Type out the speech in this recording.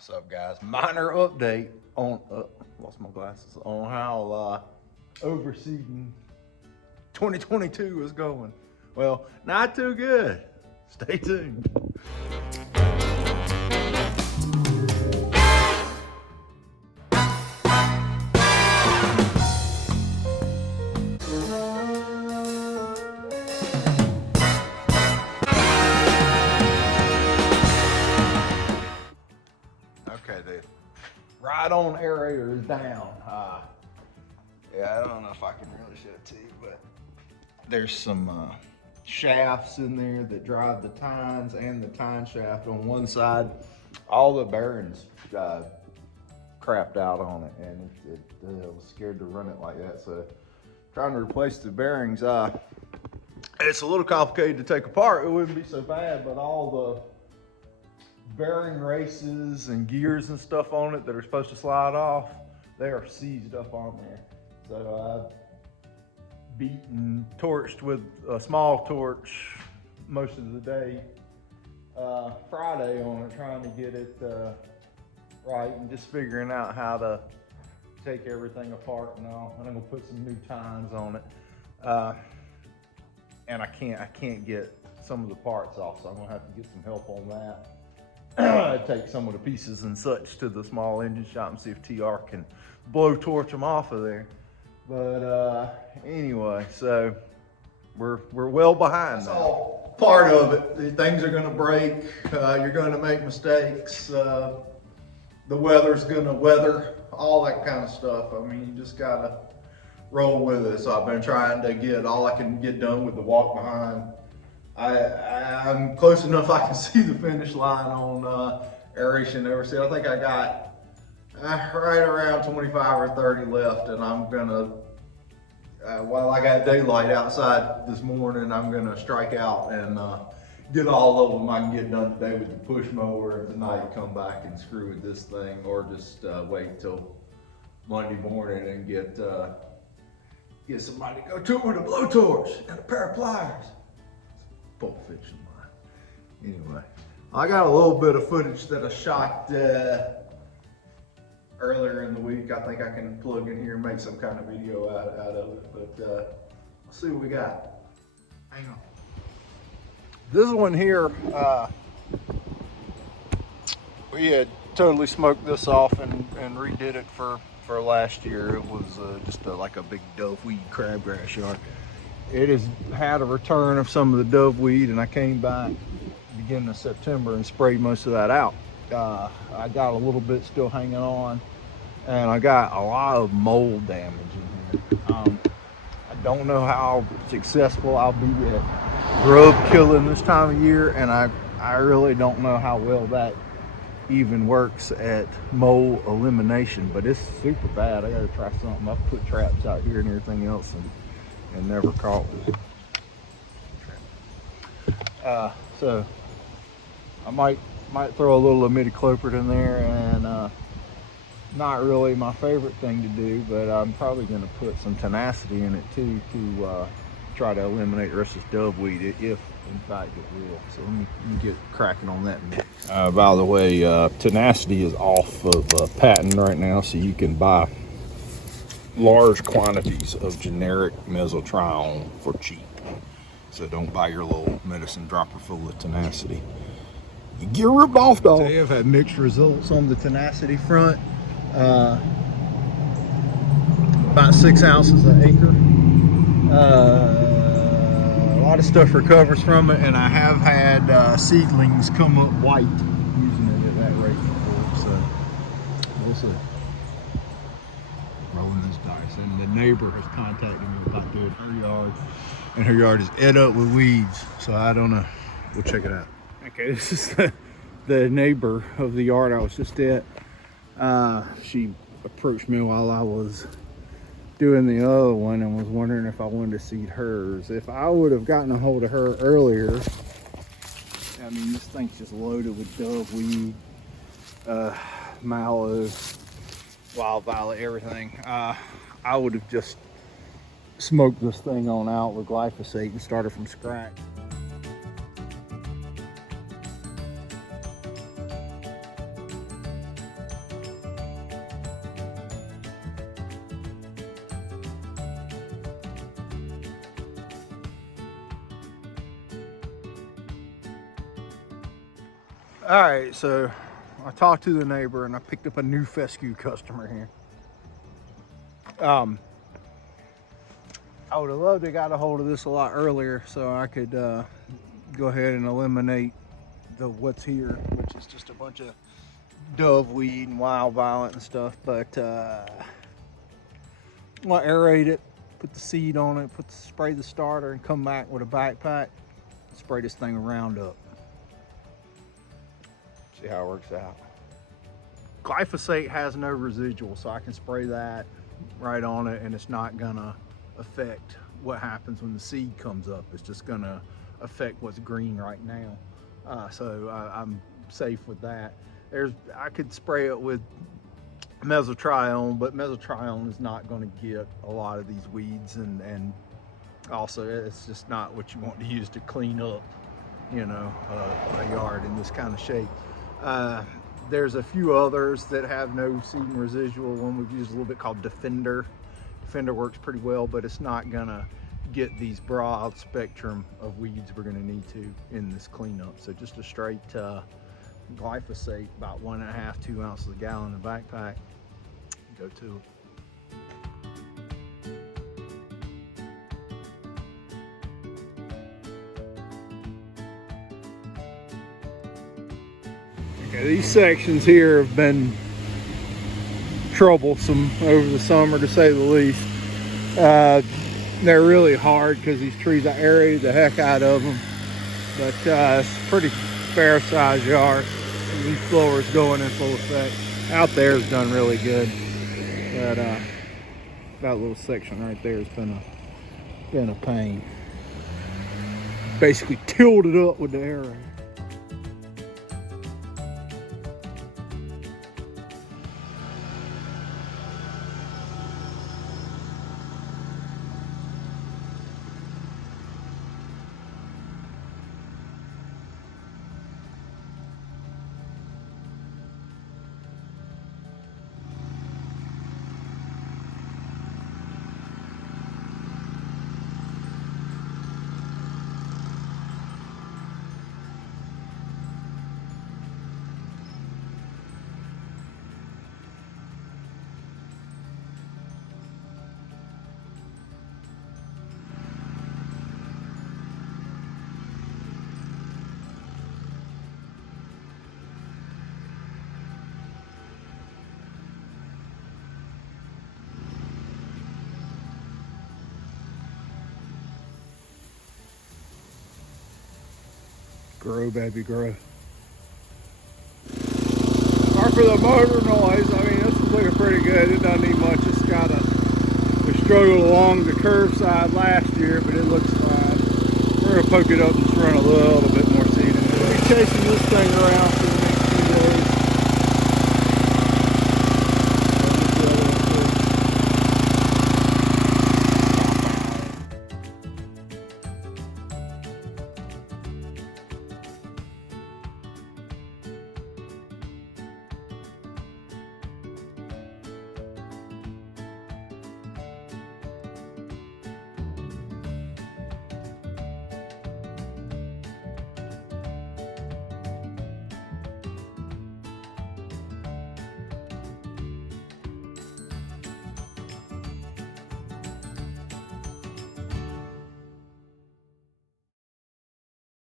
What's up, guys? Minor update on lost my glasses, on how overseeding 2022 is going. Well, not too good. Stay tuned. Okay, the ride-on aerator is down. Yeah, I don't know if I can really show it to you, but there's some shafts in there that drive the tines and the tine shaft on one side. All the bearings crapped out on it, and it was scared to run it like that. So trying to replace the bearings, it's a little complicated to take apart. It wouldn't be so bad, but all the bearing races and gears and stuff on it that are supposed to slide off, they are seized up on there. So I beat and torched with a small torch most of the day Friday on it, trying to get it right and just figuring out how to take everything apart and all. And I'm gonna put some new tines on it, and I can't get some of the parts off, so I'm gonna have to get some help on that. Take some of the pieces and such to the small engine shop and see if TR can blow torch them off of there. But anyway, so we're well behind. That's all part of it. Things are gonna break. You're gonna make mistakes. The weather's gonna weather, all that kind of stuff. I mean, you just gotta roll with it. So I've been trying to get all I can get done with the walk behind. I'm close enough I can see the finish line on aeration overseed. I think I got right around 25 or 30 left, and I'm gonna, while I got daylight outside this morning, I'm gonna strike out and get all of them I can get done today with the push mower, and tonight come back and screw with this thing, or just wait till Monday morning and get somebody to go to it with a blowtorch and a pair of pliers. Pulp Fiction line. Anyway, I got a little bit of footage that I shot earlier in the week. I think I can plug in here and make some kind of video out of it, but let's see what we got. Hang on. This one here, we had totally smoked this off and redid it for last year. It was just like a big doveweed crabgrass yard. It has had a return of some of the doveweed, and I came back beginning of September and sprayed most of that out. I got a little bit still hanging on, and I got a lot of mold damage in here. I don't know how successful I'll be at grub killing this time of year, and I really don't know how well that even works at mold elimination, but it's super bad. I gotta try something. I've put traps out here and everything else, and never caught it. So I might throw a little imidacloprid in there, and not really my favorite thing to do, but I'm probably going to put some tenacity in it too to try to eliminate the rest of this doveweed, if in fact it will. So let me get cracking on that. By the way, tenacity is off of patent right now, so you can buy large quantities of generic mesotrione for cheap. So don't buy your little medicine dropper full of tenacity. You get ripped off, dog. I've had mixed results on the tenacity front. About 6 ounces an acre. A lot of stuff recovers from it, and I have had seedlings come up white using it at that rate before. So we'll see. Rolling this dice, and the neighbor has contacted me about doing her yard, and her yard is ate up with weeds, so I don't know. We'll check it out. Okay, this is the neighbor of the yard I was just at. She approached me while I was doing the other one and was wondering if I wanted to seed hers. If I would have gotten a hold of her earlier, I mean, this thing's just loaded with doveweed, mallow, wild violet, everything. I would have just smoked this thing on out with glyphosate and started from scratch. All right, so I talked to the neighbor and I picked up a new Fescue customer here. I would have loved to got a hold of this a lot earlier so I could go ahead and eliminate what's here, which is just a bunch of doveweed and wild violet and stuff. But I'll aerate it, put the seed on it, spray the starter, and come back with a backpack, spray this thing around up. See how it works out. Glyphosate has no residual, so I can spray that right on it and it's not gonna affect what happens when the seed comes up. It's just gonna affect what's green right now. So I'm safe with that. I could spray it with mesotrione, but mesotrione is not going to get a lot of these weeds, and also it's just not what you want to use to clean up, you know, a yard in this kind of shape. There's a few others that have no seed and residual. One we've used a little bit called Defender. Defender works pretty well, but it's not gonna get these broad spectrum of weeds we're gonna need to in this cleanup. So just a straight glyphosate, about 1.5 to 2 ounces a gallon in the backpack, go to it. Okay, these sections here have been troublesome over the summer, to say the least. They're really hard because these trees, I aerated the heck out of them, but it's a pretty fair sized yard. These blowers going in full effect. Out there has done really good, but that little section right there has been a pain. Basically tilled it up with the aerator. Grow, baby, grow. Sorry for the motor noise. I mean, this is looking pretty good. It doesn't need much. It's we struggled along the curve side last year, but it looks fine. We're gonna poke it up and just run a little bit more seed into it. Chasing this thing around.